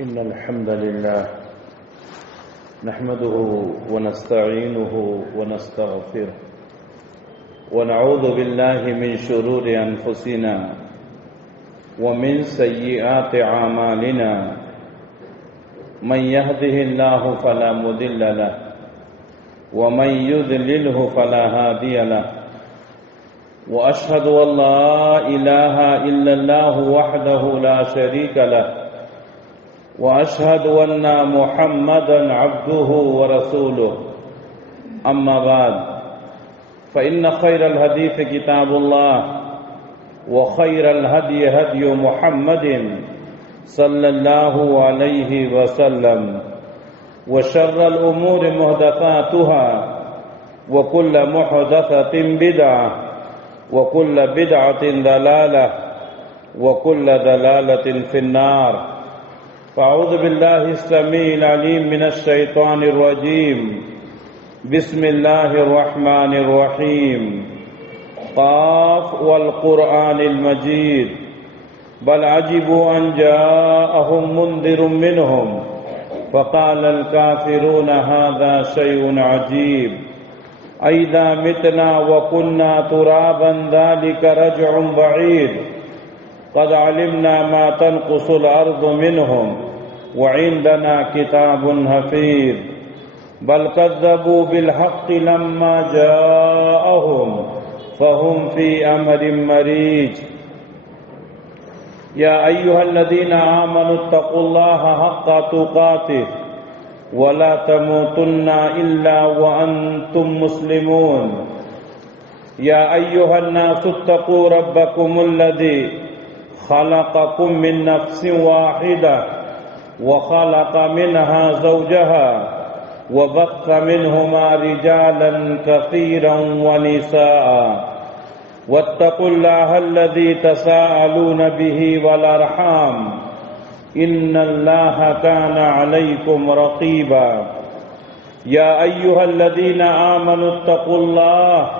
إن الحمد لله نحمده ونستعينه ونستغفره ونعوذ بالله من شرور أنفسنا ومن سيئات أعمالنا من يهده الله فلا مضل له ومن يضلله فلا هادي له وأشهد أن لا إله إلا الله وحده لا شريك له وأشهد أن محمدا عبده ورسوله أما بعد فإن خير الحديث كتاب الله وخير الهدي هدي محمد صلى الله عليه وسلم وشر الأمور محدثاتها وكل محدثة بدعة وكل بدعة ضلالة وكل ضلالة في النار فأعوذ بالله السميع العليم من الشيطان الرجيم بسم الله الرحمن الرحيم قاف والقرآن المجيد بل عجبوا أن جاءهم منذر منهم فقال الكافرون هذا شيء عجيب أئذا متنا وكنا ترابا ذلك رجع بعيد قد علمنا ما تنقص الأرض منهم وعندنا كتاب حفيظ بل كذبوا بالحق لما جاءهم فهم في أمر مريج يا أيها الذين آمنوا اتقوا الله حق تقاته ولا تموتن إلا وأنتم مسلمون يا أيها الناس اتقوا ربكم الذي خلقكم من نفس واحدة وخلق منها زوجها وبث منهما رجالا كثيرا ونساء واتقوا الله الذي تساءلون به والأرحام إن الله كان عليكم رقيبا يا أيها الذين آمنوا اتقوا الله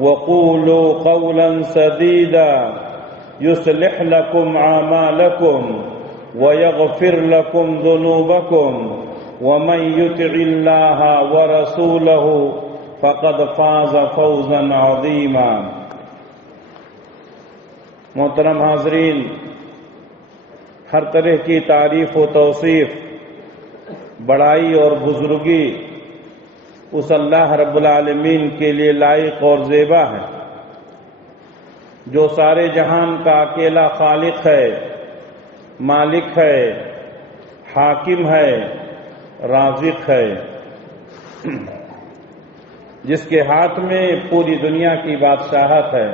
وقولوا قولا سديدا يصلح لكم أعمالكم ويغفر لكم ذنوبكم ومن يطع الله ورسوله فقد فاز فوزا عظيما محترم حاضرین، ہر طرح کی تعریف و توصیف، بڑائی اور بزرگی اس اللہ رب العالمین کے لیے لائق اور زیبا ہے جو سارے جہان کا اکیلا خالق ہے، مالک ہے، حاکم ہے، رازق ہے، جس کے ہاتھ میں پوری دنیا کی بادشاہت ہے۔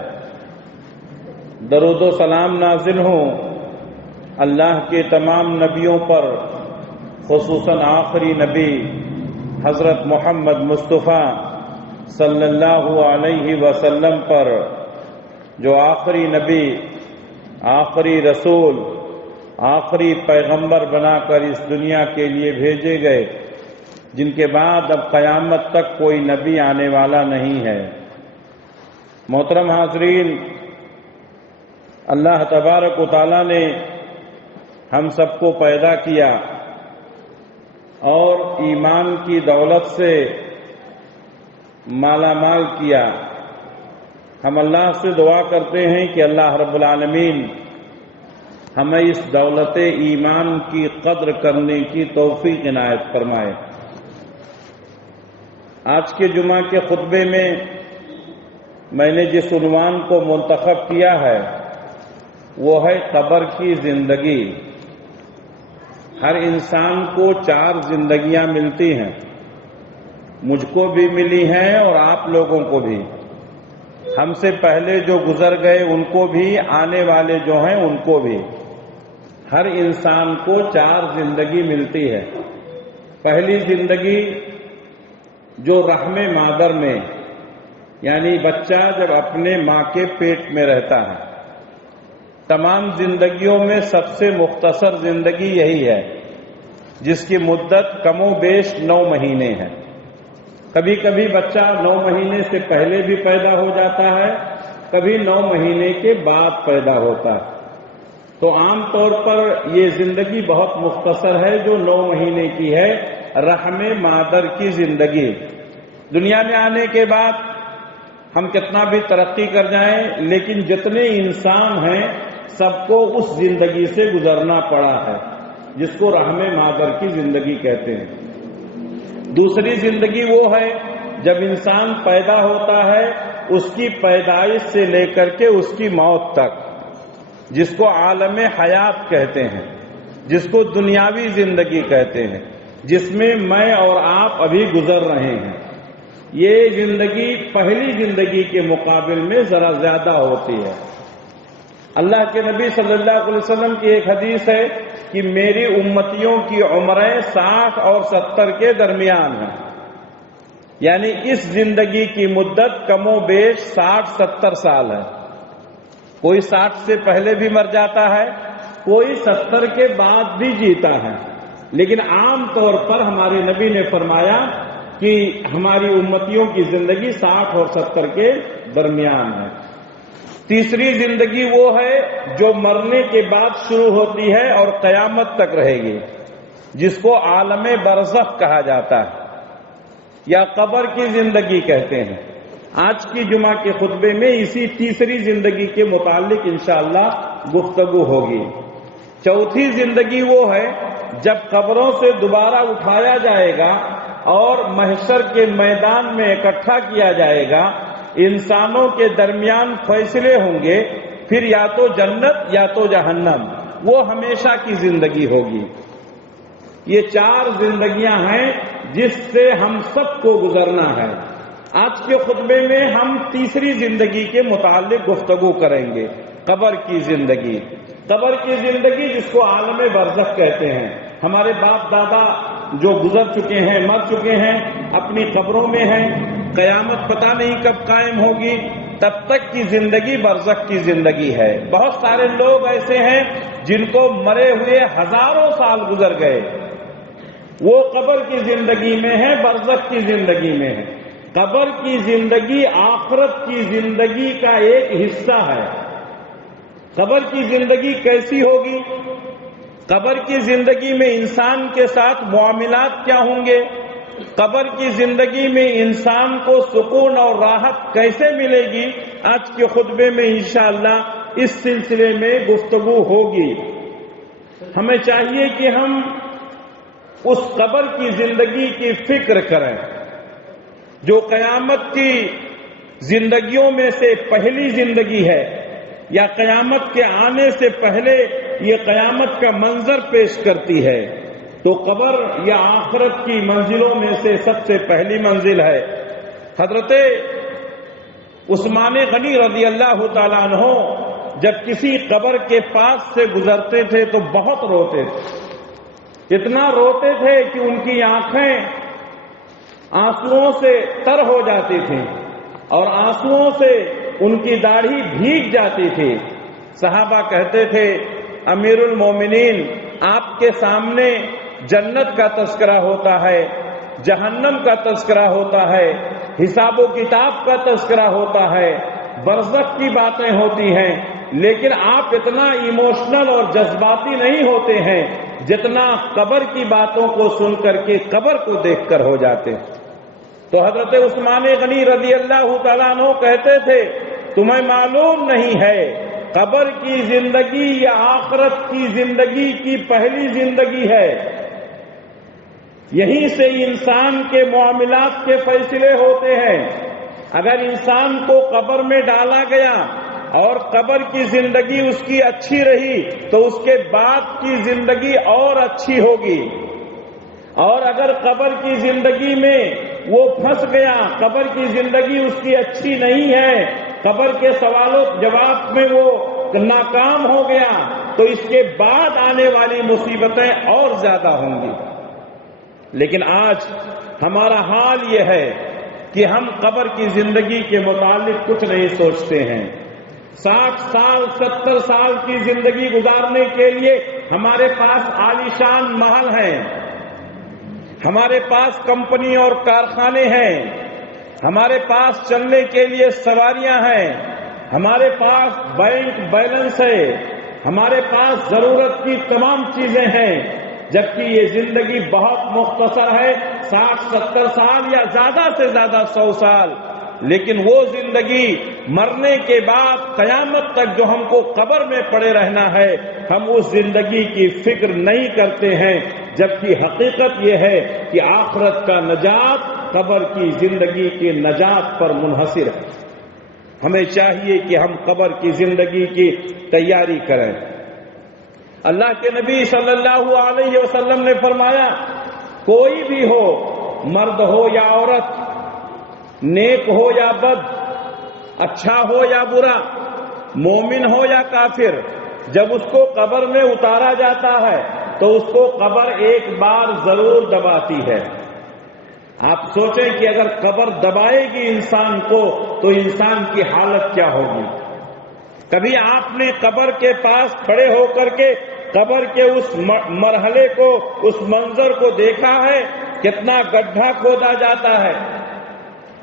درود و سلام نازل ہوں اللہ کے تمام نبیوں پر، خصوصاً آخری نبی حضرت محمد مصطفیٰ صلی اللہ علیہ وسلم پر، جو آخری نبی، آخری رسول، آخری پیغمبر بنا کر اس دنیا کے لیے بھیجے گئے، جن کے بعد اب قیامت تک کوئی نبی آنے والا نہیں ہے۔ محترم حاضرین، اللہ تبارک و تعالیٰ نے ہم سب کو پیدا کیا اور ایمان کی دولت سے مالا مال کیا۔ ہم اللہ سے دعا کرتے ہیں کہ اللہ رب العالمین ہمیں اس دولت ایمان کی قدر کرنے کی توفیق عنایت فرمائے۔ آج کے جمعہ کے خطبے میں نے جس عنوان کو منتخب کیا ہے وہ ہے قبر کی زندگی۔ ہر انسان کو 4 زندگیاں ملتی ہیں، مجھ کو بھی ملی ہیں اور آپ لوگوں کو بھی، ہم سے پہلے جو گزر گئے ان کو بھی، آنے والے جو ہیں ان کو بھی۔ ہر انسان کو 4 زندگی ملتی ہے۔ پہلی زندگی جو رحم مادر میں، یعنی بچہ جب اپنے ماں کے پیٹ میں رہتا ہے، تمام زندگیوں میں سب سے مختصر زندگی یہی ہے، جس کی مدت کم و بیش 9 مہینے ہے۔ کبھی کبھی بچہ 9 مہینے سے پہلے بھی پیدا ہو جاتا ہے، کبھی 9 مہینے کے بعد پیدا ہوتا ہے۔ تو عام طور پر یہ زندگی بہت مختصر ہے جو 9 مہینے کی ہے، رحم مادر کی زندگی۔ دنیا میں آنے کے بعد ہم کتنا بھی ترقی کر جائیں، لیکن جتنے انسان ہیں سب کو اس زندگی سے گزرنا پڑا ہے جس کو رحم مادر کی زندگی کہتے ہیں۔ دوسری زندگی وہ ہے جب انسان پیدا ہوتا ہے، اس کی پیدائش سے لے کر کے اس کی موت تک، جس کو عالم حیات کہتے ہیں، جس کو دنیاوی زندگی کہتے ہیں، جس میں میں اور آپ ابھی گزر رہے ہیں۔ یہ زندگی پہلی زندگی کے مقابل میں ذرا زیادہ ہوتی ہے۔ اللہ کے نبی صلی اللہ علیہ وسلم کی ایک حدیث ہے کہ میری امتیوں کی عمریں 60 اور 70 کے درمیان ہیں، یعنی اس زندگی کی مدت کم و بیش 60-70 سال ہے۔ کوئی 60 سے پہلے بھی مر جاتا ہے، کوئی 70 کے بعد بھی جیتا ہے، لیکن عام طور پر ہمارے نبی نے فرمایا کہ ہماری امتیوں کی زندگی 60 اور 70 کے درمیان ہے۔ تیسری زندگی وہ ہے جو مرنے کے بعد شروع ہوتی ہے اور قیامت تک رہے گی، جس کو عالم برزخ کہا جاتا ہے یا قبر کی زندگی کہتے ہیں۔ آج کی جمعہ کے خطبے میں اسی تیسری زندگی کے متعلق انشاءاللہ گفتگو ہوگی۔ چوتھی زندگی وہ ہے جب قبروں سے دوبارہ اٹھایا جائے گا اور محشر کے میدان میں اکٹھا کیا جائے گا، انسانوں کے درمیان فیصلے ہوں گے، پھر یا تو جنت یا تو جہنم، وہ ہمیشہ کی زندگی ہوگی۔ یہ 4 زندگیاں ہیں جس سے ہم سب کو گزرنا ہے۔ آج کے خطبے میں ہم تیسری زندگی کے متعلق گفتگو کریں گے، قبر کی زندگی۔ قبر کی زندگی جس کو عالم برزخ کہتے ہیں۔ ہمارے باپ دادا جو گزر چکے ہیں، مر چکے ہیں، اپنی قبروں میں ہیں، قیامت پتہ نہیں کب قائم ہوگی، تب تک کی زندگی برزخ کی زندگی ہے۔ بہت سارے لوگ ایسے ہیں جن کو مرے ہوئے ہزاروں سال گزر گئے، وہ قبر کی زندگی میں ہے، برزخ کی زندگی میں ہے۔ قبر کی زندگی آخرت کی زندگی کا ایک حصہ ہے۔ قبر کی زندگی کیسی ہوگی؟ قبر کی زندگی میں انسان کے ساتھ معاملات کیا ہوں گے؟ قبر کی زندگی میں انسان کو سکون اور راحت کیسے ملے گی؟ آج کے خطبے میں انشاءاللہ اس سلسلے میں گفتگو ہوگی۔ ہمیں چاہیے کہ ہم اس قبر کی زندگی کی فکر کریں جو قیامت کی زندگیوں میں سے پہلی زندگی ہے، یا قیامت کے آنے سے پہلے یہ قیامت کا منظر پیش کرتی ہے۔ تو قبر یا آخرت کی منزلوں میں سے سب سے پہلی منزل ہے۔ حضرت عثمان غنی رضی اللہ تعالیٰ عنہ جب کسی قبر کے پاس سے گزرتے تھے تو بہت روتے تھے، اتنا روتے تھے کہ ان کی آنکھیں آنسوؤں سے تر ہو جاتی تھیں اور آنسوؤں سے ان کی داڑھی بھیگ جاتی تھی۔ صحابہ کہتے تھے امیر المومنین آپ کے سامنے جنت کا تذکرہ ہوتا ہے، جہنم کا تذکرہ ہوتا ہے، حساب و کتاب کا تذکرہ ہوتا ہے، برزخ کی باتیں ہوتی ہیں، لیکن آپ اتنا ایموشنل اور جذباتی نہیں ہوتے ہیں جتنا قبر کی باتوں کو سن کر کے قبر کو دیکھ کر ہو جاتے۔ تو حضرت عثمان غنی رضی اللہ تعالیٰ عنہ کہتے تھے تمہیں معلوم نہیں ہے قبر کی زندگی یا آخرت کی زندگی کی پہلی زندگی ہے، یہیں سے انسان کے معاملات کے فیصلے ہوتے ہیں۔ اگر انسان کو قبر میں ڈالا گیا اور قبر کی زندگی اس کی اچھی رہی تو اس کے بعد کی زندگی اور اچھی ہوگی، اور اگر قبر کی زندگی میں وہ پھنس گیا، قبر کی زندگی اس کی اچھی نہیں ہے، قبر کے سوالوں جواب میں وہ ناکام ہو گیا تو اس کے بعد آنے والی مصیبتیں اور زیادہ ہوں گی۔ لیکن آج ہمارا حال یہ ہے کہ ہم قبر کی زندگی کے متعلق کچھ نہیں سوچتے ہیں۔ 60 سال 70 سال کی زندگی گزارنے کے لیے ہمارے پاس عالیشان محل ہیں، ہمارے پاس کمپنی اور کارخانے ہیں، ہمارے پاس چلنے کے لیے سواریاں ہیں، ہمارے پاس بینک بیلنس ہے، ہمارے پاس ضرورت کی تمام چیزیں ہیں، جبکہ یہ زندگی بہت مختصر ہے، 60-70 سال یا زیادہ سے زیادہ 100 سال، لیکن وہ زندگی مرنے کے بعد قیامت تک جو ہم کو قبر میں پڑے رہنا ہے، ہم اس زندگی کی فکر نہیں کرتے ہیں، جبکہ حقیقت یہ ہے کہ آخرت کا نجات قبر کی زندگی کی نجات پر منحصر ہے۔ ہمیں چاہیے کہ ہم قبر کی زندگی کی تیاری کریں۔ اللہ کے نبی صلی اللہ علیہ وسلم نے فرمایا، کوئی بھی ہو، مرد ہو یا عورت، نیک ہو یا بد، اچھا ہو یا برا، مومن ہو یا کافر، جب اس کو قبر میں اتارا جاتا ہے تو اس کو قبر ایک بار ضرور دباتی ہے۔ آپ سوچیں کہ اگر قبر دبائے گی انسان کو تو انسان کی حالت کیا ہوگی؟ کبھی آپ نے قبر کے پاس کھڑے ہو کر کے قبر کے اس مرحلے کو، اس منظر کو دیکھا ہے؟ کتنا گڈھا کھودا جاتا ہے،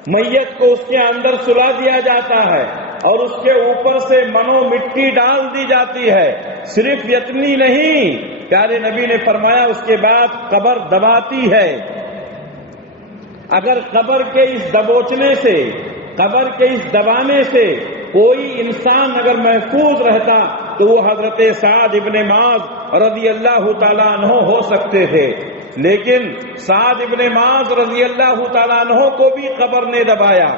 میت کو اس کے اندر سلا دیا جاتا ہے اور اس کے اوپر سے منو مٹی ڈال دی جاتی ہے۔ صرف اتنی نہیں، پیارے نبی نے فرمایا اس کے بعد قبر دباتی ہے۔ اگر قبر کے اس دبوچنے سے، قبر کے اس دبانے سے کوئی انسان اگر محفوظ رہتا تو وہ حضرت سعد ابن معاذ رضی اللہ تعالیٰ عنہ ہو سکتے تھے، لیکن سعد ابن معاذ رضی اللہ تعالیٰ عنہ کو بھی قبر نے دبایا۔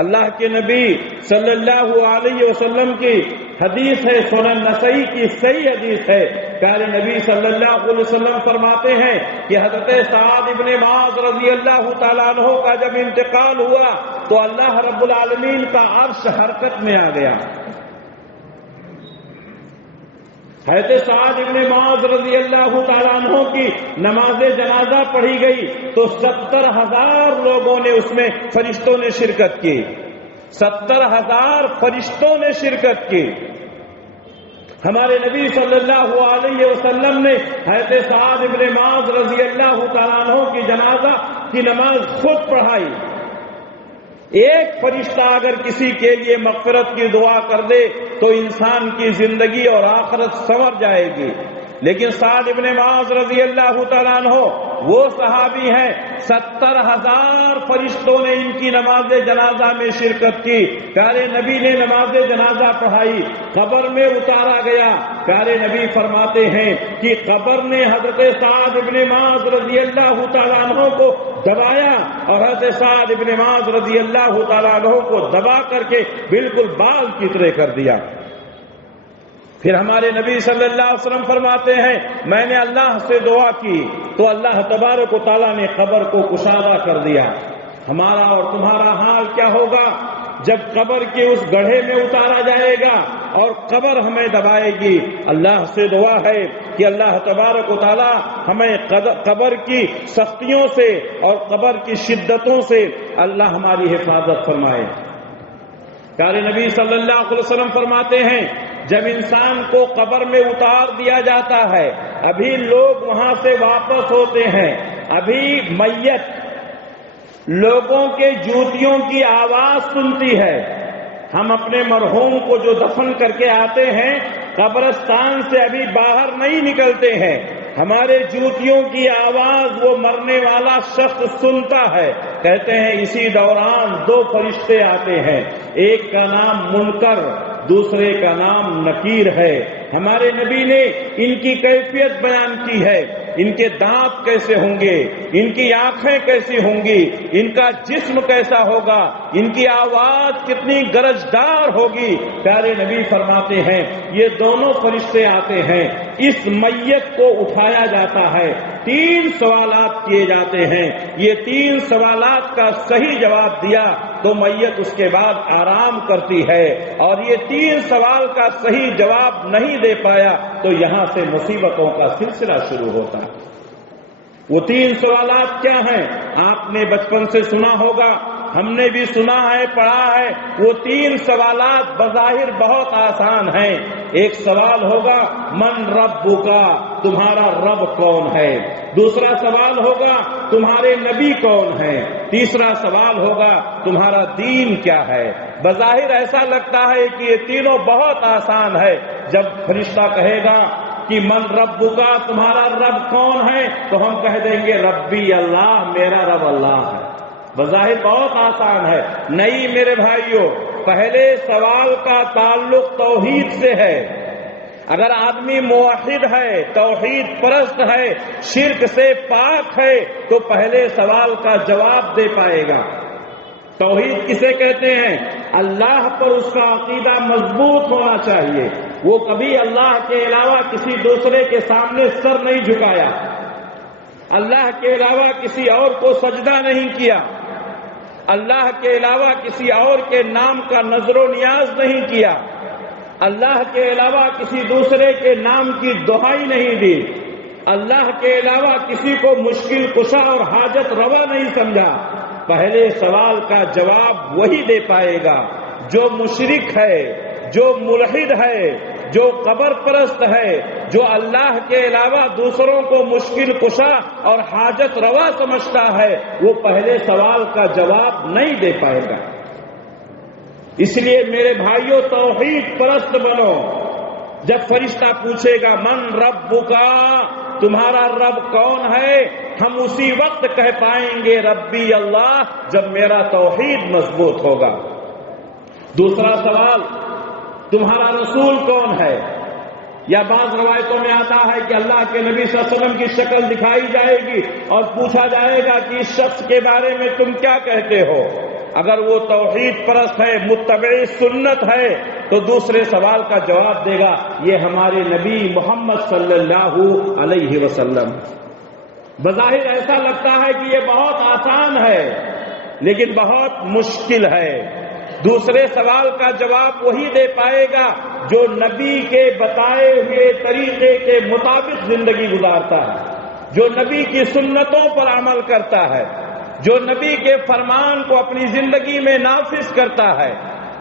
اللہ کے نبی صلی اللہ علیہ وسلم کی حدیث ہے، سنن نسائی کی صحیح حدیث ہے، پیارے نبی صلی اللہ علیہ وسلم فرماتے ہیں کہ حضرت سعد ابن معاذ رضی اللہ تعالیٰ عنہ کا جب انتقال ہوا تو اللہ رب العالمین کا عرش حرکت میں آ گیا۔ حضرت سعد ابن معاذ رضی اللہ تعالیٰ عنہ کی نماز جنازہ پڑھی گئی تو 70,000 لوگوں نے اس میں، فرشتوں نے شرکت کی، 70,000 فرشتوں نے شرکت کی۔ ہمارے نبی صلی اللہ علیہ وسلم نے حضرت سعد ابن معاذ رضی اللہ تعالیٰ عنہ کی جنازہ کی نماز خود پڑھائی۔ ایک فرشتہ اگر کسی کے لیے مغفرت کی دعا کر دے تو انسان کی زندگی اور آخرت سنور جائے گی، لیکن سعد ابن معاذ رضی اللہ تعالیٰ عنہ وہ صحابی ہیں، 70,000 فرشتوں نے ان کی نماز جنازہ میں شرکت کی۔ پیارے نبی نے نماز جنازہ پڑھائی، قبر میں اتارا گیا۔ پیارے نبی فرماتے ہیں کہ قبر نے حضرت سعد ابن معاذ رضی اللہ تعالیٰ عنہ کو دبایا اور حضرت سعد ابن معاذ رضی اللہ تعالیٰ عنہ کو دبا کر کے بالکل بال کی طرح کر دیا۔ پھر ہمارے نبی صلی اللہ علیہ وسلم فرماتے ہیں، میں نے اللہ سے دعا کی تو اللہ تبارک و تعالیٰ نے قبر کو کشادہ کر دیا۔ ہمارا اور تمہارا حال کیا ہوگا جب قبر کے اس گڑھے میں اتارا جائے گا اور قبر ہمیں دبائے گی؟ اللہ سے دعا ہے کہ اللہ تبارک و تعالیٰ ہمیں قبر کی سختیوں سے اور قبر کی شدتوں سے اللہ ہماری حفاظت فرمائے۔ پیارے نبی صلی اللہ علیہ وسلم فرماتے ہیں، جب انسان کو قبر میں اتار دیا جاتا ہے، ابھی لوگ وہاں سے واپس ہوتے ہیں، ابھی میت لوگوں کے جوتیوں کی آواز سنتی ہے۔ ہم اپنے مرحوم کو جو دفن کر کے آتے ہیں، قبرستان سے ابھی باہر نہیں نکلتے ہیں، ہمارے جوتیوں کی آواز وہ مرنے والا شخص سنتا ہے۔ کہتے ہیں اسی دوران 2 فرشتے آتے ہیں، ایک کا نام منکر، دوسرے کا نام نکیر ہے۔ ہمارے نبی نے ان کی کیفیت بیان کی ہے، ان کے دانت کیسے ہوں گے، ان کی آنکھیں کیسی ہوں گی، ان کا جسم کیسا ہوگا، ان کی آواز کتنی گرجدار ہوگی۔ پیارے نبی فرماتے ہیں یہ دونوں فرشتے آتے ہیں، اس میت کو اٹھایا جاتا ہے، 3 سوالات کیے جاتے ہیں، یہ 3 سوالات کا صحیح جواب دیا تو میت اس کے بعد آرام کرتی ہے، اور یہ 3 سوال کا صحیح جواب نہیں دے پایا تو یہاں سے مصیبتوں کا سلسلہ شروع ہوتا ہے۔ وہ 3 سوالات کیا ہیں؟ آپ نے بچپن سے سنا ہوگا، ہم نے بھی سنا ہے، پڑھا ہے۔ وہ 3 سوالات بظاہر بہت آسان ہیں۔ ایک سوال ہوگا من ربک، تمہارا رب کون ہے؟ دوسرا سوال ہوگا تمہارے نبی کون ہیں؟ تیسرا سوال ہوگا تمہارا دین کیا ہے؟ بظاہر ایسا لگتا ہے کہ یہ تینوں بہت آسان ہے۔ جب فرشتہ کہے گا کہ من ربک، تمہارا رب کون ہے، تو ہم کہہ دیں گے ربی اللہ، میرا رب اللہ ہے۔ بظاہر بہت آسان ہے، نہیں میرے بھائیوں، پہلے سوال کا تعلق توحید سے ہے۔ اگر آدمی موحد ہے، توحید پرست ہے، شرک سے پاک ہے، تو پہلے سوال کا جواب دے پائے گا۔ توحید کسے کہتے ہیں؟ اللہ پر اس کا عقیدہ مضبوط ہونا چاہیے، وہ کبھی اللہ کے علاوہ کسی دوسرے کے سامنے سر نہیں جھکایا، اللہ کے علاوہ کسی اور کو سجدہ نہیں کیا، اللہ کے علاوہ کسی اور کے نام کا نظر و نیاز نہیں کیا، اللہ کے علاوہ کسی دوسرے کے نام کی دہائی نہیں دی، اللہ کے علاوہ کسی کو مشکل کشا اور حاجت روا نہیں سمجھا۔ پہلے سوال کا جواب وہی دے پائے گا جو مشرک ہے، جو ملحد ہے، جو قبر پرست ہے، جو اللہ کے علاوہ دوسروں کو مشکل کشا اور حاجت روا سمجھتا ہے، وہ پہلے سوال کا جواب نہیں دے پائے گا۔ اس لیے میرے بھائیوں، توحید پرست بنو۔ جب فرشتہ پوچھے گا من ربک، تمہارا رب کون ہے، ہم اسی وقت کہہ پائیں گے ربی اللہ، جب میرا توحید مضبوط ہوگا۔ دوسرا سوال تمہارا رسول کون ہے؟ یا بعض روایتوں میں آتا ہے کہ اللہ کے نبی صلی اللہ علیہ وسلم کی شکل دکھائی جائے گی اور پوچھا جائے گا کہ اس شخص کے بارے میں تم کیا کہتے ہو۔ اگر وہ توحید پرست ہے، متبع سنت ہے، تو دوسرے سوال کا جواب دے گا یہ ہمارے نبی محمد صلی اللہ علیہ وسلم۔ بظاہر ایسا لگتا ہے کہ یہ بہت آسان ہے، لیکن بہت مشکل ہے۔ دوسرے سوال کا جواب وہی دے پائے گا جو نبی کے بتائے ہوئے طریقے کے مطابق زندگی گزارتا ہے، جو نبی کی سنتوں پر عمل کرتا ہے، جو نبی کے فرمان کو اپنی زندگی میں نافذ کرتا ہے،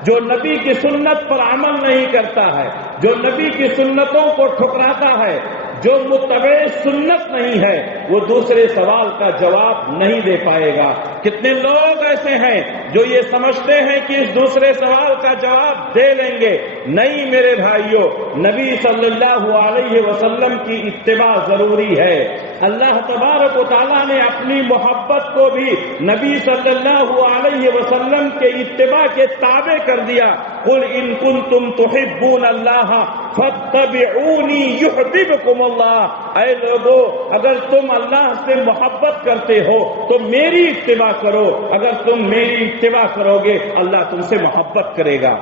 جو نبی کی سنت پر عمل نہیں کرتا ہے، جو نبی کی سنتوں کو ٹھکراتا ہے، جو متبع سنت نہیں ہے، وہ دوسرے سوال کا جواب نہیں دے پائے گا۔ کتنے لوگ ایسے ہیں جو یہ سمجھتے ہیں کہ اس دوسرے سوال کا جواب دے لیں گے۔ نہیں میرے بھائیوں، نبی صلی اللہ علیہ وسلم کی اتباع ضروری ہے۔ اللہ تبارک و تعالیٰ نے اپنی محبت کو بھی نبی صلی اللہ علیہ وسلم کے اتباع کے تابع کر دیا۔ قل ان کنتم تحبون اللہ فاتبعونی یحببکم اللہ۔ اے لوگو، اگر تم اللہ سے محبت کرتے ہو تو میری اتباع کرو، اگر تم میری اتباع کرو گے اللہ تم سے محبت کرے گا۔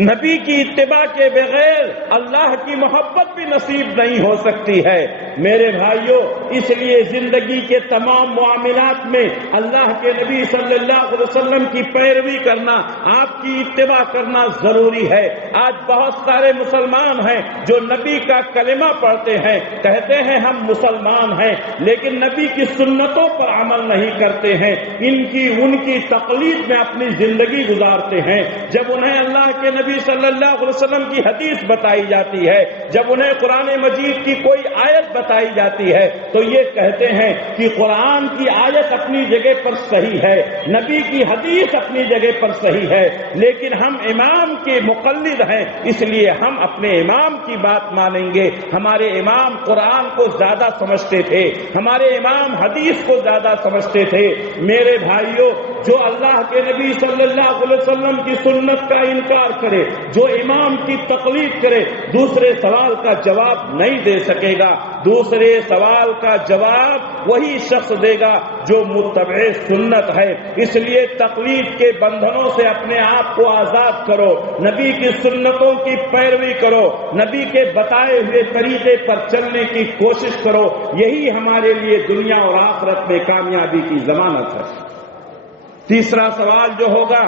نبی کی اتباع کے بغیر اللہ کی محبت بھی نصیب نہیں ہو سکتی ہے۔ میرے بھائیوں، اس لیے زندگی کے تمام معاملات میں اللہ کے نبی صلی اللہ علیہ وسلم کی پیروی کرنا، آپ کی اتباع کرنا ضروری ہے۔ آج بہت سارے مسلمان ہیں جو نبی کا کلمہ پڑھتے ہیں، کہتے ہیں ہم مسلمان ہیں، لیکن نبی کی سنتوں پر عمل نہیں کرتے ہیں، ان کی تقلید میں اپنی زندگی گزارتے ہیں۔ جب انہیں اللہ کے نبی صلی اللہ علیہ وسلم کی حدیث بتائی جاتی ہے، جب انہیں قرآن مجید کی کوئی آیت بتائی جاتی ہے، تو یہ کہتے ہیں کہ قرآن کی آیت اپنی جگہ پر صحیح ہے، نبی کی حدیث اپنی جگہ پر صحیح ہے، لیکن ہم امام کے مقلد ہیں، اس لیے ہم اپنے امام کی بات مانیں گے۔ ہمارے امام قرآن کو زیادہ سمجھتے تھے، ہمارے امام حدیث کو زیادہ سمجھتے تھے۔ میرے بھائیوں، جو اللہ کے نبی صلی اللہ علیہ وسلم کی سنت کا انکار کرے، جو امام کی تقلید کرے، دوسرے سوال کا جواب نہیں دے سکے گا۔ دوسرے سوال کا جواب وہی شخص دے گا جو متبع سنت ہے۔ اس لیے تقلید کے بندھنوں سے اپنے آپ کو آزاد کرو، نبی کی سنتوں کی پیروی کرو، نبی کے بتائے ہوئے طریقے پر چلنے کی کوشش کرو۔ یہی ہمارے لیے دنیا اور آخرت میں کامیابی کی ضمانت ہے۔ تیسرا سوال جو ہوگا،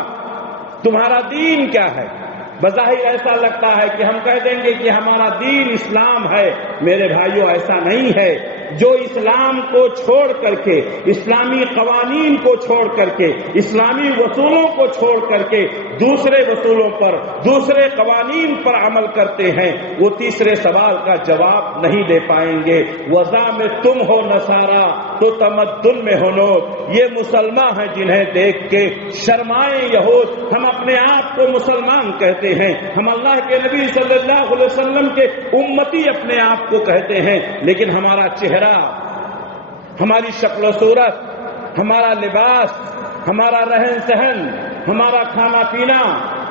تمہارا دین کیا ہے؟ بظاہر ایسا لگتا ہے کہ ہم کہہ دیں گے کہ ہمارا دین اسلام ہے۔ میرے بھائیوں، ایسا نہیں ہے۔ جو اسلام کو چھوڑ کر کے، اسلامی قوانین کو چھوڑ کر کے، اسلامی اصولوں کو چھوڑ کر کے دوسرے اصولوں پر، دوسرے قوانین پر عمل کرتے ہیں، وہ تیسرے سوال کا جواب نہیں دے پائیں گے۔ وضع میں تم ہو نصارا تو تمدن میں ہو لوگ، یہ مسلمان ہیں جنہیں دیکھ کے شرمائیں یہود۔ ہم اپنے آپ کو مسلمان کہتے ہیں، ہم اللہ کے نبی صلی اللہ علیہ وسلم کے امتی اپنے آپ کو کہتے ہیں، لیکن ہمارا چہرہ، ہماری شکل و صورت، ہمارا لباس، ہمارا رہن سہن، ہمارا کھانا پینا،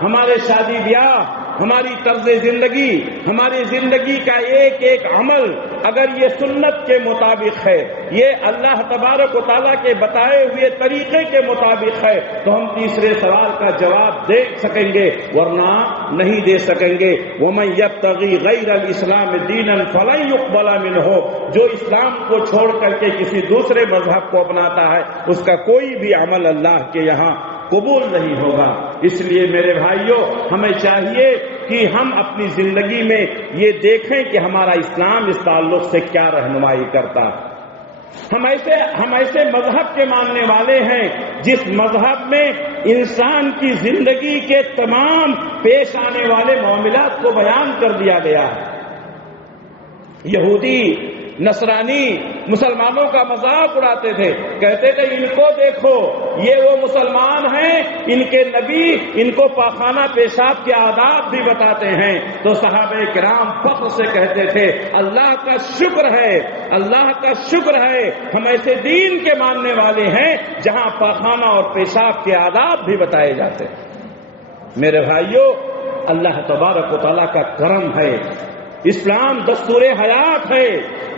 ہمارے شادی بیاہ، ہماری طرز زندگی، ہماری زندگی کا ایک ایک عمل اگر یہ سنت کے مطابق ہے، یہ اللہ تبارک و تعالیٰ کے بتائے ہوئے طریقے کے مطابق ہے، تو ہم تیسرے سوال کا جواب دے سکیں گے، ورنہ نہیں دے سکیں گے۔ وَمَن يَبْتَغِي غَيْرَ الْإِسْلَامِ دِينًا فَلَن يُقْبَلَ مِنْهُ، جو اسلام کو چھوڑ کر کے کسی دوسرے مذہب کو اپناتا ہے، اس کا کوئی بھی عمل اللہ کے یہاں قبول نہیں ہوگا۔ اس لیے میرے بھائیوں، ہمیں چاہیے کہ ہم اپنی زندگی میں یہ دیکھیں کہ ہمارا اسلام اس تعلق سے کیا رہنمائی کرتا ہے۔ ہم ایسے مذہب کے ماننے والے ہیں جس مذہب میں انسان کی زندگی کے تمام پیش آنے والے معاملات کو بیان کر دیا گیا ہے۔ یہودی، نصرانی مسلمانوں کا مذاق اڑاتے تھے، کہتے تھے ان کو دیکھو، یہ وہ مسلمان ہیں، ان کے نبی ان کو پاخانہ پیشاب کے آداب بھی بتاتے ہیں۔ تو صحابہ کرام فخر سے کہتے تھے اللہ کا شکر ہے، اللہ کا شکر ہے، ہم ایسے دین کے ماننے والے ہیں جہاں پاخانہ اور پیشاب کے آداب بھی بتائے جاتے ہیں۔ میرے بھائیوں، اللہ تبارک و تعالیٰ کا کرم ہے، اسلام دستور حیات ہے،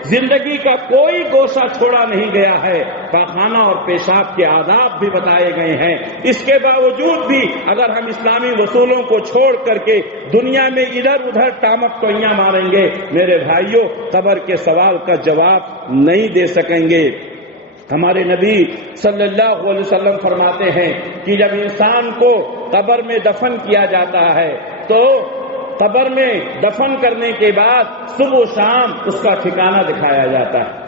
زندگی کا کوئی گوشہ چھوڑا نہیں گیا ہے، پاخانہ اور پیشاب کے آداب بھی بتائے گئے ہیں۔ اس کے باوجود بھی اگر ہم اسلامی اصولوں کو چھوڑ کر کے دنیا میں ادھر ادھر ٹامک ٹوئیاں ماریں گے، میرے بھائیوں، قبر کے سوال کا جواب نہیں دے سکیں گے۔ ہمارے نبی صلی اللہ علیہ وسلم فرماتے ہیں کہ جب انسان کو قبر میں دفن کیا جاتا ہے تو قبر میں دفن کرنے کے بعد صبح و شام اس کا ٹھکانہ دکھایا جاتا ہے۔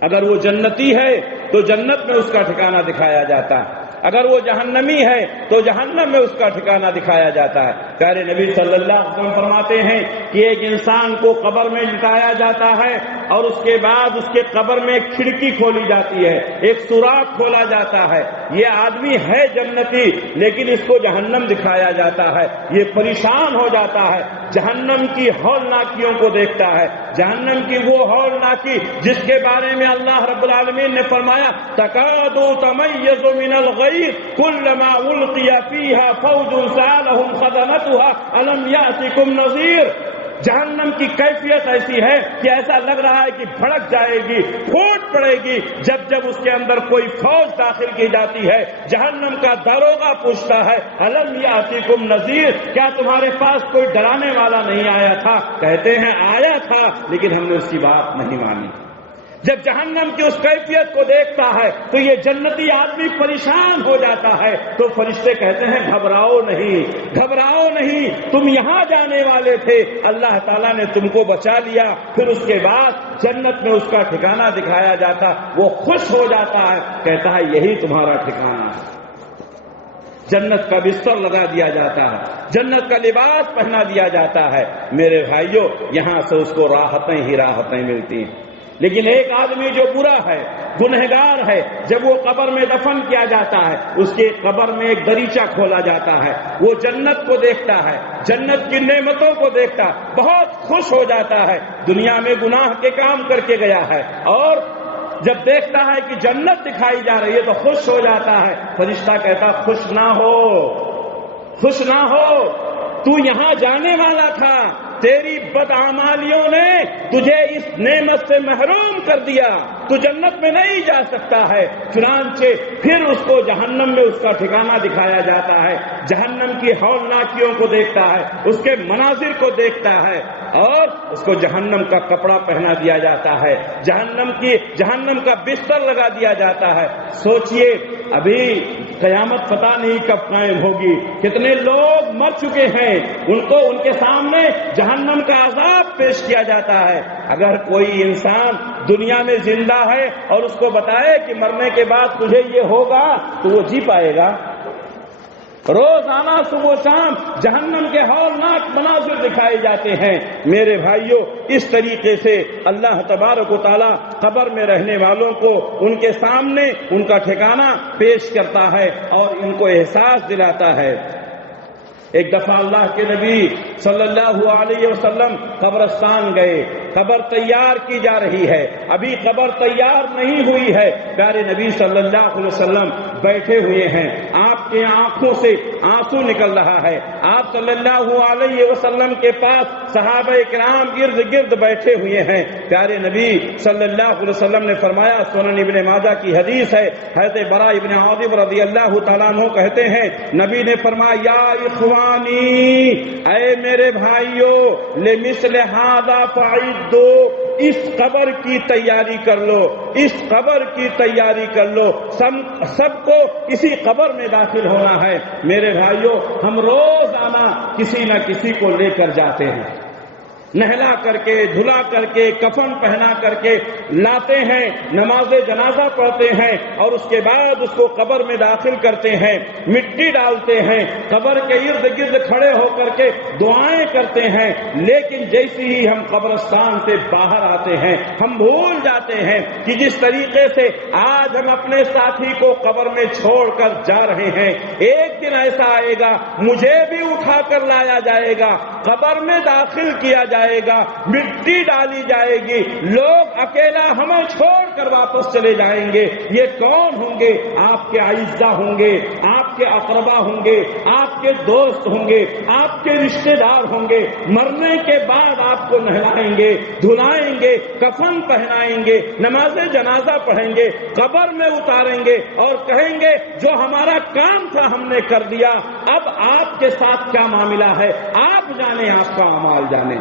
اگر وہ جنتی ہے تو جنت میں اس کا ٹھکانہ دکھایا جاتا ہے، اگر وہ جہنمی ہے تو جہنم میں اس کا ٹھکانہ دکھایا جاتا ہے۔ پیارے نبی صلی اللہ علیہ وسلم فرماتے ہیں کہ ایک انسان کو قبر میں لٹایا جاتا ہے اور اس کے بعد اس کے قبر میں ایک کھڑکی کھولی جاتی ہے، ایک سوراخ کھولا جاتا ہے۔ یہ آدمی ہے جنتی لیکن اس کو جہنم دکھایا جاتا ہے، یہ پریشان ہو جاتا ہے، جہنم کی ہولناکیوں کو دیکھتا ہے، جہنم کی وہ ہولناکی جس کے بارے میں اللہ رب العالمین نے فرمایا تکاد تمیز من الغیظ کلما القی فیہا فوج سألہم خزنتها الم یأتکم نذیر۔ جہنم کی کیفیت ایسی ہے کہ ایسا لگ رہا ہے کہ بھڑک جائے گی، پھوٹ پڑے گی جب جب اس کے اندر کوئی فوج داخل کی جاتی ہے۔ جہنم کا داروغہ پوچھتا ہے الم یاتکم نذیر، کیا تمہارے پاس کوئی ڈرانے والا نہیں آیا تھا؟ کہتے ہیں آیا تھا لیکن ہم نے اس کی بات نہیں مانی۔ جب جہنم کی اس کیفیت کو دیکھتا ہے تو یہ جنتی آدمی پریشان ہو جاتا ہے، تو فرشتے کہتے ہیں گھبراؤ نہیں، گھبراؤ نہیں، تم یہاں جانے والے تھے، اللہ تعالیٰ نے تم کو بچا لیا۔ پھر اس کے بعد جنت میں اس کا ٹھکانہ دکھایا جاتا، وہ خوش ہو جاتا ہے، کہتا ہے یہی تمہارا ٹھکانہ ہے۔ جنت کا بستر لگا دیا جاتا ہے، جنت کا لباس پہنا دیا جاتا ہے۔ میرے بھائیوں، یہاں سے اس کو راحتیں ہی راحتیں ملتی ہیں۔ لیکن ایک آدمی جو برا ہے، گنہگار ہے، جب وہ قبر میں دفن کیا جاتا ہے، اس کے قبر میں ایک دریچہ کھولا جاتا ہے، وہ جنت کو دیکھتا ہے، جنت کی نعمتوں کو دیکھتا، بہت خوش ہو جاتا ہے۔ دنیا میں گناہ کے کام کر کے گیا ہے اور جب دیکھتا ہے کہ جنت دکھائی جا رہی ہے تو خوش ہو جاتا ہے۔ فرشتہ کہتا خوش نہ ہو، خوش نہ ہو، تو یہاں جانے والا تھا، تیری بدعمالیوں نے تجھے اس نعمت سے محروم کر دیا، تو جنت میں نہیں جا سکتا ہے۔ چنانچہ پھر اس کو جہنم میں اس کا ٹھکانہ دکھایا جاتا ہے، جہنم کی ہولناکیوں کو دیکھتا ہے، اس کے مناظر کو دیکھتا ہے اور اس کو جہنم کا کپڑا پہنا دیا جاتا ہے، جہنم کا بستر لگا دیا جاتا ہے۔ سوچئے ابھی قیامت پتہ نہیں کب قائم ہوگی. کتنے لوگ مر چکے ہیں, ان کو ان کے سامنے جہنم کا عذاب پیش کیا جاتا ہے. اگر کوئی انسان دنیا میں زندہ ہے اور اس کو بتائے کہ مرنے کے بعد تجھے یہ ہوگا تو وہ جی پائے گا؟ روزانہ صبح و شام جہنم کے ہولناک مناظر دکھائے جاتے ہیں. میرے بھائیوں, اس طریقے سے اللہ تبارک و تعالی قبر میں رہنے والوں کو ان کے سامنے ان کا ٹھکانہ پیش کرتا ہے اور ان کو احساس دلاتا ہے. ایک دفعہ اللہ کے نبی صلی اللہ علیہ وسلم قبرستان گئے. قبر تیار کی جا رہی ہے, ابھی قبر تیار نہیں ہوئی ہے. پیارے نبی صلی اللہ علیہ وسلم بیٹھے ہوئے ہیں, آپ کے آنکھوں سے آنسو نکل رہا ہے. آپ صلی اللہ علیہ وسلم کے پاس صحابہ کرام گرد گرد بیٹھے ہوئے ہیں. پیارے نبی صلی اللہ علیہ وسلم نے فرمایا, سنن ابن ماجہ کی حدیث ہے, حضرت براء ابن عازب رضی اللہ تعالیٰ عنہ کہتے ہیں, نبی نے فرمایا, یا اخوانی, اے میرے بھائیو, لمثل ھذا فعدوا, اس قبر کی تیاری کر لو, اس قبر کی تیاری کر لو. سب کو کسی قبر میں داخل ہونا ہے. میرے بھائیوں, ہم روزانہ کسی نہ کسی کو لے کر جاتے ہیں, نہلا کر کے, دھلا کر کے, کفن پہنا کر کے لاتے ہیں, نماز جنازہ پڑھتے ہیں اور اس کے بعد اس کو قبر میں داخل کرتے ہیں, مٹی ڈالتے ہیں, قبر کے ارد گرد کھڑے ہو کر کے دعائیں کرتے ہیں. لیکن جیسے ہی ہم قبرستان سے باہر آتے ہیں, ہم بھول جاتے ہیں کہ جس طریقے سے آج ہم اپنے ساتھی کو قبر میں چھوڑ کر جا رہے ہیں, ایک دن ایسا آئے گا مجھے بھی اٹھا کر لایا جائے گا, قبر میں داخل کیا جائے گا, مٹی ڈالی جائے گی, لوگ اکیلا ہمیں چھوڑ کر واپس چلے جائیں گے. یہ کون ہوں گے؟ آپ کے اعزاء ہوں گے, آپ کے اقربا ہوں گے, آپ کے دوست ہوں گے, آپ کے رشتہ دار ہوں گے. مرنے کے بعد آپ کو نہلائیں گے, دھلائیں گے, کفن پہنائیں گے, نماز جنازہ پڑھیں گے, قبر میں اتاریں گے اور کہیں گے جو ہمارا کام تھا ہم نے کر دیا, اب آپ کے ساتھ کیا معاملہ ہے آپ جانیں, آپ کا اعمال جانیں.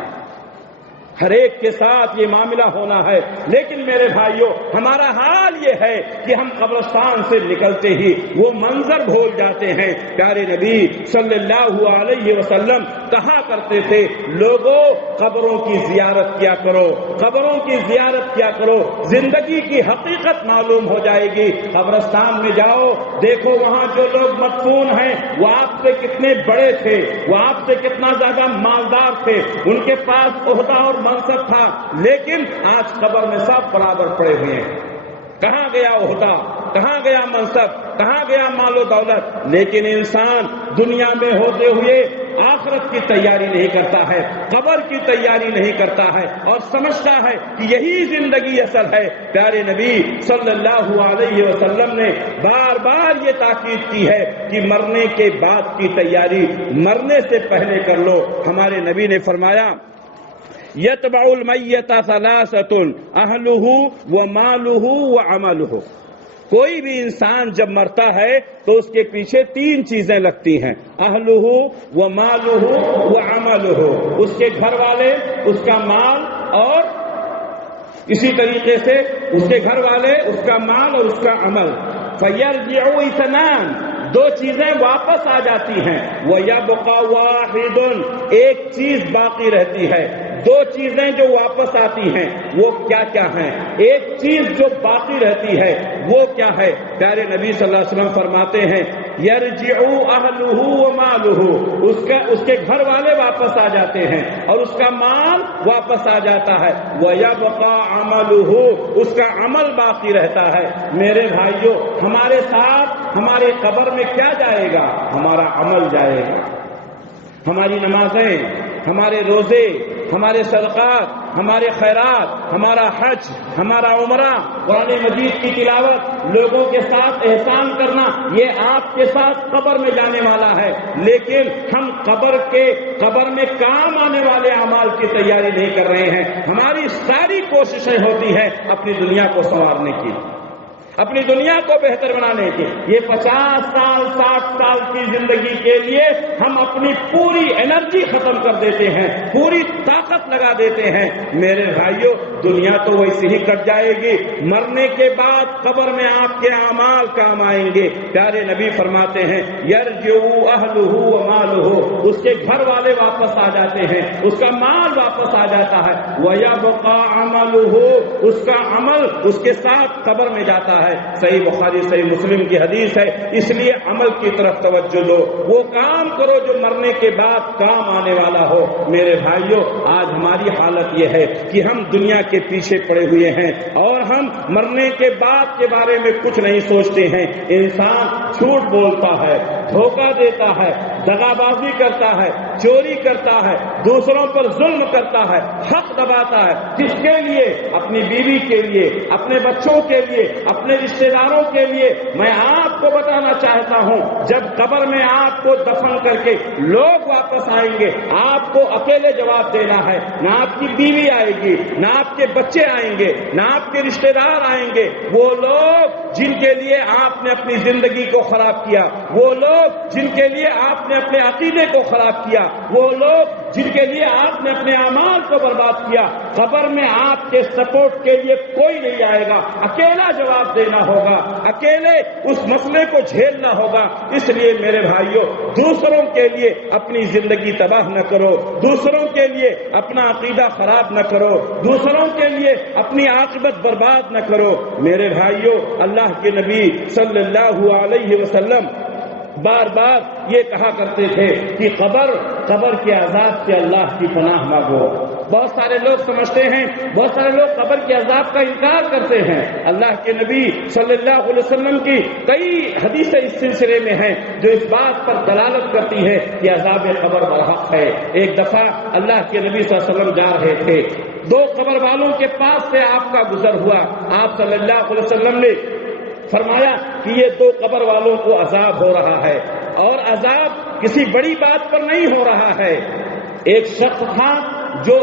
ہر ایک کے ساتھ یہ معاملہ ہونا ہے. لیکن میرے بھائیوں, ہمارا حال یہ ہے کہ ہم قبرستان سے نکلتے ہی وہ منظر بھول جاتے ہیں. پیارے نبی صلی اللہ علیہ وسلم کہا کرتے تھے, لوگوں قبروں کی زیارت کیا کرو, قبروں کی زیارت کیا کرو, زندگی کی حقیقت معلوم ہو جائے گی. قبرستان میں جاؤ, دیکھو وہاں جو لوگ مدفون ہیں وہ آپ سے کتنے بڑے تھے, وہ آپ سے کتنا زیادہ مالدار تھے, ان کے پاس عہدہ اور منصب تھا, لیکن آج قبر میں سب برابر پڑے ہوئے ہیں. کہاں گیا عہدہ, کہاں گیا منصب, کہاں گیا مال و دولت؟ لیکن انسان دنیا میں ہوتے ہوئے آخرت کی تیاری نہیں کرتا ہے, قبر کی تیاری نہیں کرتا ہے اور سمجھتا ہے کہ یہی زندگی اصل ہے. پیارے نبی صلی اللہ علیہ وسلم نے بار بار یہ تاکید کی ہے کہ مرنے کے بعد کی تیاری مرنے سے پہلے کر لو. ہمارے نبی نے فرمایا, یتبع المیت ثلاثۃ اہلہ ومالہ وعملہ. کوئی بھی انسان جب مرتا ہے تو اس کے پیچھے تین چیزیں لگتی ہیں, اہلہ ومالہ وعملہ, اس کے گھر والے, اس کا مال اور اسی طریقے سے اس کے گھر والے, اس کا مال اور اس کا عمل. فیرجع اثنان, دو چیزیں واپس آ جاتی ہیں, وَيَبْقَى وَاحِدٌ, ایک چیز باقی رہتی ہے. دو چیزیں جو واپس آتی ہیں وہ کیا کیا ہیں؟ ایک چیز جو باقی رہتی ہے وہ کیا ہے؟ پیارے نبی صلی اللہ علیہ وسلم فرماتے ہیں, یرجع اہلہ ومالہ, اس کے گھر والے واپس آ جاتے ہیں اور اس کا مال واپس آ جاتا ہے. وَيَبْقَى عَمَلُهُ, اس کا عمل باقی رہتا ہے. میرے بھائیوں, ہمارے ساتھ ہمارے قبر میں کیا جائے گا؟ ہمارا عمل جائے گا. ہماری نمازیں, ہمارے روزے, ہمارے صدقات, ہمارے خیرات, ہمارا حج, ہمارا عمرہ, قرآن مجید کی تلاوت, لوگوں کے ساتھ احسان کرنا, یہ آپ کے ساتھ قبر میں جانے والا ہے. لیکن ہم قبر میں کام آنے والے اعمال کی تیاری نہیں کر رہے ہیں. ہماری ساری کوششیں ہوتی ہیں اپنی دنیا کو سنوارنے کی, اپنی دنیا کو بہتر بنانے کے، یہ 50 سال 60 سال کی زندگی کے لیے ہم اپنی پوری انرجی ختم کر دیتے ہیں، پوری طاقت لگا دیتے ہیں۔ میرے بھائیوں، دنیا تو ویسے ہی کٹ جائے گی، مرنے کے بعد قبر میں آپ کے اعمال کام آئیں گے۔ پیارے نبی فرماتے ہیں یرجع اہلہ ومالہ، اس کے گھر والے واپس آ جاتے ہیں، اس کا مال واپس آ جاتا ہے، ویبقى عملہ، اس کا عمل اس کے ساتھ قبر میں جاتا ہے۔ صحیح بخاری صحیح مسلم کی حدیث ہے۔ اس لیے عمل کی طرف توجہ دو، وہ کام کرو جو مرنے کے بعد کام آنے والا ہو۔ میرے بھائیوں، آج ہماری حالت یہ ہے کہ ہم دنیا کے پیچھے پڑے ہوئے ہیں اور ہم مرنے کے بعد کے بارے میں کچھ نہیں سوچتے ہیں۔ انسان جھوٹ بولتا ہے، دھوکہ دیتا ہے، دغا بازی کرتا ہے، چوری کرتا ہے، دوسروں پر ظلم کرتا ہے، حق دباتا ہے۔ کس کے لیے؟ اپنی بیوی کے لیے، اپنے بچوں کے لیے، اپنے رشتہ داروں کے لیے۔ میں آپ کو بتانا چاہتا ہوں، جب قبر میں آپ کو دفن کر کے لوگ واپس آئیں گے، آپ کو اکیلے جواب دینا ہے، نہ آپ کی بیوی آئے گی، نہ آپ کے بچے آئیں گے، نہ آپ کے رشتہ دار آئیں گے۔ وہ لوگ جن کے لیے آپ نے اپنی زندگی کو خراب کیا، وہ لوگ جن کے لیے آپ نے اپنے عقیدے کو خراب کیا، وہ لوگ جن کے لیے آپ نے اپنے اعمال کو برباد کیا، قبر میں آپ کے سپورٹ کے لیے کوئی نہیں آئے گا، اکیلا جواب دینا ہوگا، اکیلے اس مسئلے کو جھیلنا ہوگا۔ اس لیے میرے بھائیوں، دوسروں کے لیے اپنی زندگی تباہ نہ کرو، دوسروں کے لیے اپنا عقیدہ خراب نہ کرو، دوسروں کے لیے اپنی عاقبت برباد نہ کرو۔ میرے بھائیوں، اللہ کے نبی صلی اللہ علیہ وسلم بار بار یہ کہا کرتے تھے کہ قبر کے عذاب سے اللہ کی پناہ مانگو۔ بہت سارے لوگ سمجھتے ہیں، بہت سارے لوگ قبر کے عذاب کا انکار کرتے ہیں۔ اللہ کے نبی صلی اللہ علیہ وسلم کی کئی حدیثیں اس سلسلے میں ہیں جو اس بات پر دلالت کرتی ہے کہ عذاب قبر برحق ہے۔ ایک دفعہ اللہ کے نبی صلی اللہ علیہ وسلم جا رہے تھے، دو قبر والوں کے پاس سے آپ کا گزر ہوا۔ آپ صلی اللہ علیہ وسلم نے فرمایا کہ یہ دو قبر والوں کو عذاب ہو رہا ہے، اور عذاب کسی بڑی بات پر نہیں ہو رہا ہے۔ ایک شخص تھا جو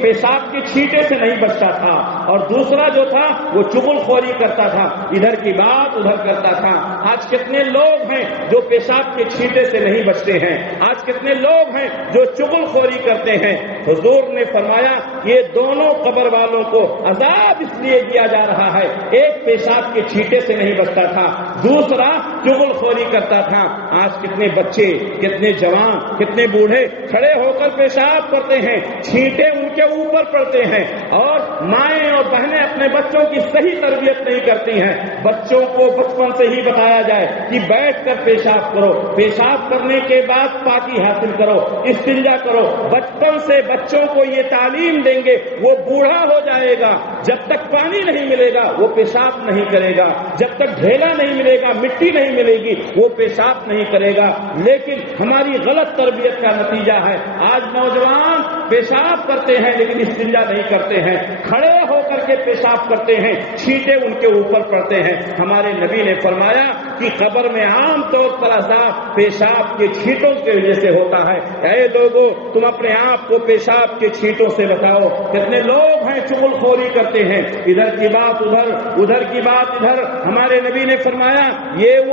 پیشاب کی چھینٹے سے نہیں بچتا تھا، اور دوسرا جو تھا وہ چغل خوری کرتا تھا، ادھر کی بات ادھر کرتا تھا۔ آج کتنے لوگ ہیں جو پیشاب کے چھینٹے سے نہیں بچتے ہیں، آج کتنے لوگ ہیں جو چغل خوری کرتے ہیں۔ حضور نے فرمایا یہ دونوں قبر والوں کو عذاب اس لیے دیا جا رہا ہے، ایک پیشاب کے چھینٹے سے نہیں بچتا تھا، دوسرا چغل خوری کرتا تھا۔ آج کتنے بچے، کتنے جوان، کتنے بوڑھے کھڑے ہو کر پیشاب کرتے ہیں، چھینٹے ان کے اوپر پڑتے ہیں، اور مائیں اور بہنیں اپنے بچوں کی صحیح تربیت نہیں کرتی ہیں۔ بچوں کو بچپن سے ہی بتایا جائے کہ بیٹھ کر پیشاب کرو، پیشاب کرنے کے بعد پاکی حاصل کرو، استنجا کرو۔ بچپن سے بچوں کو یہ تعلیم دیں گے، وہ بوڑھا ہو جائے گا، جب تک پانی نہیں ملے گا وہ پیشاب نہیں کرے گا، جب تک ڈھیلا نہیں ملے گا، مٹی نہیں ملے گی، وہ پیشاب نہیں کرے گا۔ لیکن ہماری غلط تربیت کا نتیجہ ہے آج نوجوان پیشاب کرتے ہیں لیکن استنجا نہیں کرتے ہیں، کھڑے ہو کر کے پیشاب کرتے ہیں، چھینٹے ان کے اوپر پڑتے ہیں۔ ہمارے نبی نے فرمایا کہ قبر میں عام طور پر عذاب پیشاب کے چھینٹوں کی وجہ سے ہوتا ہے۔ اے لوگوں، تم اپنے آپ کو پیشاب کے چھینٹوں سے بچاؤ۔ کتنے لوگ ہیں چغل خوری کرتے ہیں، ادھر کی بات ادھر، ادھر کی بات ادھر۔ ہمارے نبی نے فرمایا یہ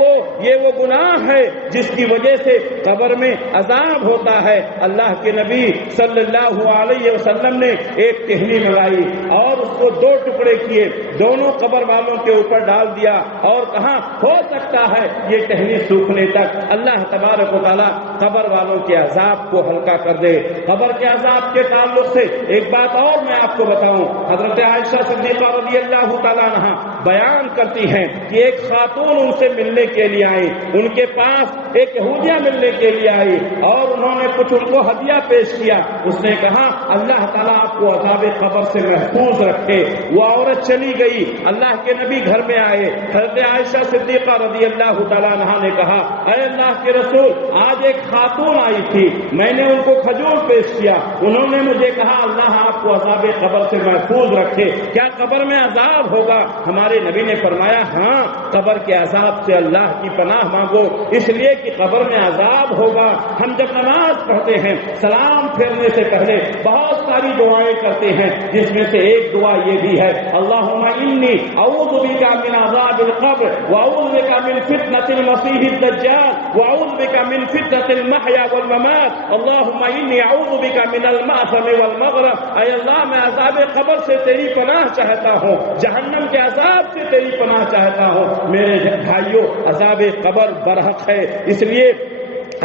وہ گناہ ہے جس کی وجہ سے قبر میں عذاب ہوتا ہے۔ اللہ کے نبی صلی اللہ علیہ وسلم نے ایک ٹہنی منگائی اور اس کو دو ٹکڑے کیے، دونوں قبر والوں کے اوپر ڈال دیا، اور کہا ہو سکتا ہے یہ ٹہنی سوکھنے تک اللہ تبارک و تعالیٰ قبر والوں کے عذاب کو ہلکا کر دے۔ قبر کے عذاب کے تعلق سے ایک بات اور میں آپ کو بتاؤں، حضرت عائشہ صدیقہ رضی اللہ تعالیٰ عنہا بیان کرتی ہیں کہ ایک خاتون ان سے ملنے کے لیے آئی، ان کے پاس ایک یہودیہ ملنے کے لیے آئی، اور انہوں نے کچھ ان کو ہدیہ پیش کیا۔ اس نے کہا اللہ تعالیٰ آپ کو عذاب قبر سے محفوظ رکھے۔ وہ عورت چلی گئی، اللہ کے نبی گھر میں آئے، حضرت عائشہ صدیقہ رضی اللہ تعالیٰ عنہا نے کہا اے اللہ کے رسول، آج ایک خاتون آئی تھی، میں نے ان کو کھجور پیش کیا، انہوں نے مجھے کہا اللہ آپ کو عذاب قبر سے محفوظ رکھے، کیا قبر میں عذاب ہوگا؟ ہمارے نبی نے فرمایا ہاں، قبر کے عذاب سے اللہ کی پناہ مانگو، اس لیے کہ قبر میں عذاب ہوگا۔ ہم جب نماز پڑھتے ہیں سلام پھیرنے سے پہلے بہت ساری دعائیں کرتے ہیں، جس میں سے ایک دعا یہ بھی ہے اللہم انی انی اعوذ بک من عذاب القبر واعوذ بک من فتنة المسیح الدجال واعوذ بک من فتنة المحیا والممات اللهم انی اعوذ بک من المأثم والمغرم۔ اے اللہ میں عذاب قبر سے تیری پناہ چاہتا ہوں، جہنم کے عذاب سے تیری پناہ چاہتا ہوں۔ میرے بھائیوں، عذاب قبر برحق ہے، اس لیے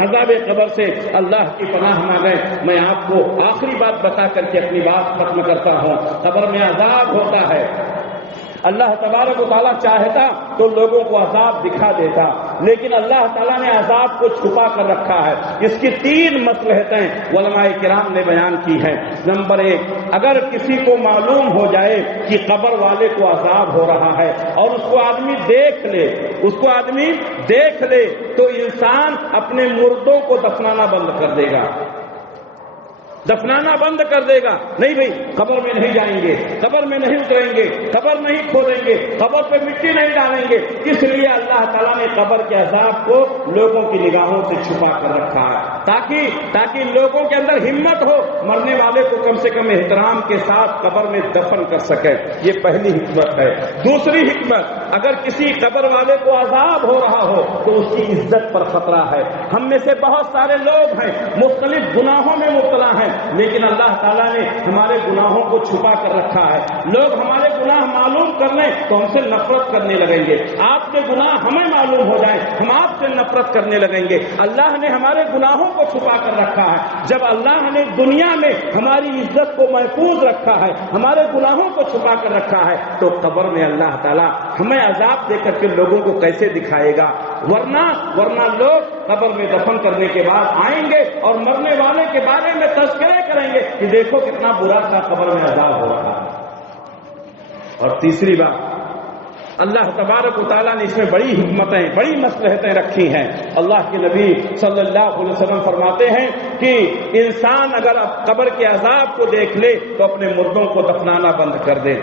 عذاب قبر سے اللہ کی پناہ مانگیں۔ میں آپ کو آخری بات بتا کر کے اپنی بات ختم کرتا ہوں۔ قبر میں عذاب ہوتا ہے، اللہ تبارک و تعالیٰ چاہتا تو لوگوں کو عذاب دکھا دیتا، لیکن اللہ تعالیٰ نے عذاب کو چھپا کر رکھا ہے۔ اس کی 3 مصلحتیں علماء کرام نے بیان کی ہیں۔ نمبر 1، اگر کسی کو معلوم ہو جائے کہ قبر والے کو عذاب ہو رہا ہے اور اس کو آدمی دیکھ لے تو انسان اپنے مردوں کو دفنانا بند کر دے گا، نہیں بھئی قبر میں نہیں جائیں گے، قبر میں نہیں اتریں گے، قبر نہیں کھودیں گے، قبر پہ مٹی نہیں ڈالیں گے۔ اس لیے اللہ تعالیٰ نے قبر کے عذاب کو لوگوں کی نگاہوں سے چھپا کر رکھا ہے تاکہ لوگوں کے اندر ہمت ہو، مرنے والے کو کم سے کم احترام کے ساتھ قبر میں دفن کر سکے۔ یہ پہلی حکمت ہے۔ دوسری حکمت، اگر کسی قبر والے کو عذاب ہو رہا ہو تو اس کی عزت پر خطرہ ہے۔ ہم میں سے بہت سارے لوگ ہیں مختلف گناہوں میں مبتلا ہیں، لیکن اللہ تعالیٰ نے ہمارے گناہوں کو چھپا کر رکھا ہے۔ لوگ ہمارے گناہ معلوم کر لیں تو ہم سے نفرت کرنے لگیں گے، آپ کے گناہ ہمیں معلوم ہو جائیں ہم آپ سے نفرت کرنے لگیں گے۔ اللہ نے ہمارے گناہوں کو چھپا کر رکھا ہے۔ جب اللہ نے دنیا میں ہماری عزت کو محفوظ رکھا ہے، ہمارے گناہوں کو چھپا کر رکھا ہے، تو قبر میں اللہ تعالیٰ ہمیں عذاب دے کر کے لوگوں کو کیسے دکھائے گا؟ ورنہ لوگ قبر میں دفن کرنے کے بعد آئیں گے اور مرنے والے کے بارے میں تذکرے کریں گے کہ دیکھو کتنا برا تھا، قبر میں عذاب ہو رہا ہے۔ اور تیسری بات، اللہ تبارک و تعالیٰ نے اس میں بڑی حکمتیں، بڑی مصلحتیں رکھی ہیں۔ اللہ کے نبی صلی اللہ علیہ وسلم فرماتے ہیں کہ انسان اگر قبر کے عذاب کو دیکھ لے تو اپنے مردوں کو دفنانا بند کر دے۔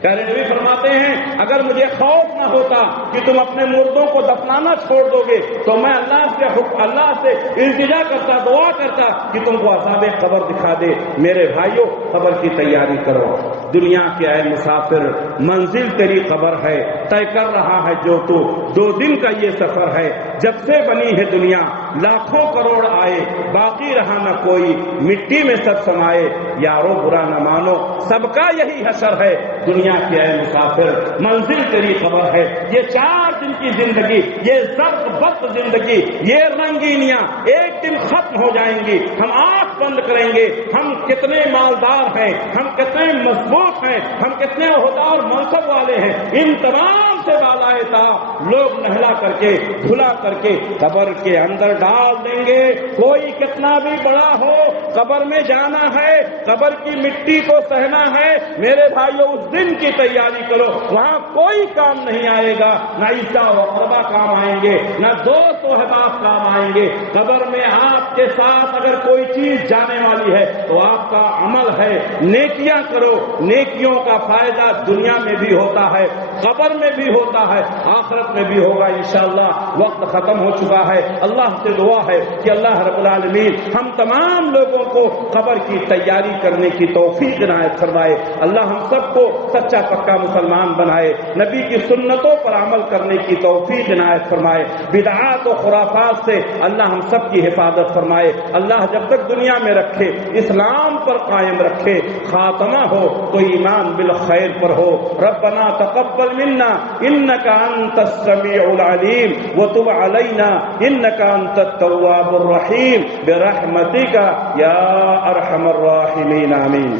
پیارے نبی فرماتے ہیں اگر مجھے خوف نہ ہوتا کہ تم اپنے مردوں کو دفنانا چھوڑ دو گے تو میں اللہ سے التجا کرتا، دعا کرتا کہ تم کو عذاب قبر دکھا دے۔ میرے بھائیوں، قبر کی تیاری کرو۔ دنیا کے اے مسافر، منزل تیری قبر ہے، طے کر رہا ہے جو تو 2 دن کا یہ سفر ہے۔ جب سے بنی ہے دنیا لاکھوں کروڑ آئے، باقی رہا نہ کوئی، مٹی میں سب سمائے، یارو برا نہ مانو، سب کا یہی حشر ہے۔ دنیا کے اے مسافر، منزل تیری قبر ہے۔ یہ 4 دن کی زندگی، یہ زرق برق زندگی، یہ رنگینیاں ایک دن ختم ہو جائیں گی۔ ہم آنکھ بند کریں گے، ہم کتنے مالدار ہیں، ہم کتنے مضبوط ہیں، ہم کتنے عہدیدار منصب والے ہیں، ان تمام سے بالائے طاق لوگ نہلا کر کے، دھلا کر کے قبر کے اندر ڈال دیں گے۔ کوئی کتنا بھی بڑا ہو، قبر میں جانا ہے، قبر کی مٹی کو سہنا ہے۔ میرے بھائیوں، اس دن کی تیاری کرو، وہاں کوئی کام نہیں آئے گا، نہ عیسیٰ و اقربا کام آئیں گے، نہ دوست و احباب کام آئیں گے۔ قبر میں آپ کے ساتھ اگر کوئی چیز جانے والی ہے تو آپ کا عمل ہے، نیکیاں کرو۔ نیکیوں کا فائدہ دنیا میں بھی ہوتا ہے، قبر میں بھی ہوتا ہے، آخرت میں بھی ہوگا انشاءاللہ۔ وقت ختم ہو چکا ہے۔ اللہ سے دعا ہے کہ اللہ رب العالمین ہم تمام لوگوں کو قبر کی تیاری کرنے کی توفیق عنایت فرمائے۔ اللہ ہم سب کو سچا پکا مسلمان بنائے، نبی کی سنتوں پر عمل کرنے کی توفیق عنایت فرمائے، بدعات و خرافات سے اللہ ہم سب کی حفاظت فرمائے۔ اللہ جب تک دنیا میں رکھے، اسلام پر قائم رکھے، خاتمہ ہو تو ایمان بالخیر پر ہو۔ ربنا تقبل منا انك انت السميع العليم وتب علينا انك انت التواب الرحيم برحمتك يا ارحم الراحمين آمين۔